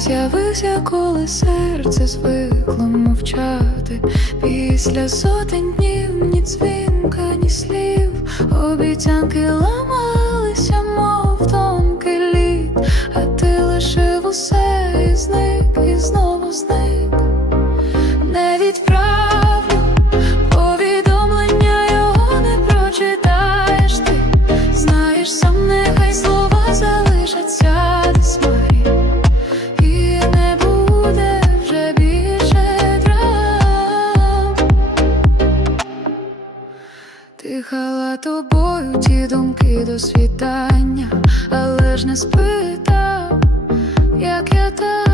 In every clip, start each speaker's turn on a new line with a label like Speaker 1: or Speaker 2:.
Speaker 1: З'явився, коли серце звикло мовчати. Після сотень днів ні дзвінка, ні слів. Обіцянки ламалися, мов тонкий лід, а ти лишив усе і зник, і знову зник. Не відправлю Дихала тобою ті думки до світання, але ж не спитав, як я там.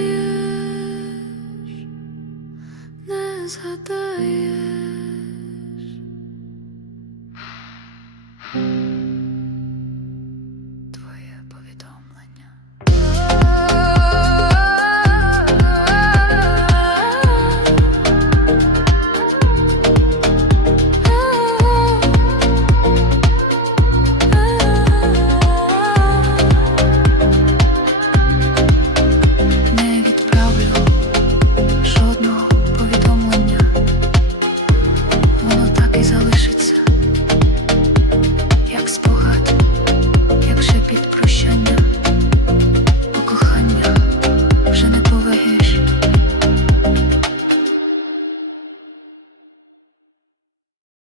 Speaker 1: Прочитаєш, не згадаєш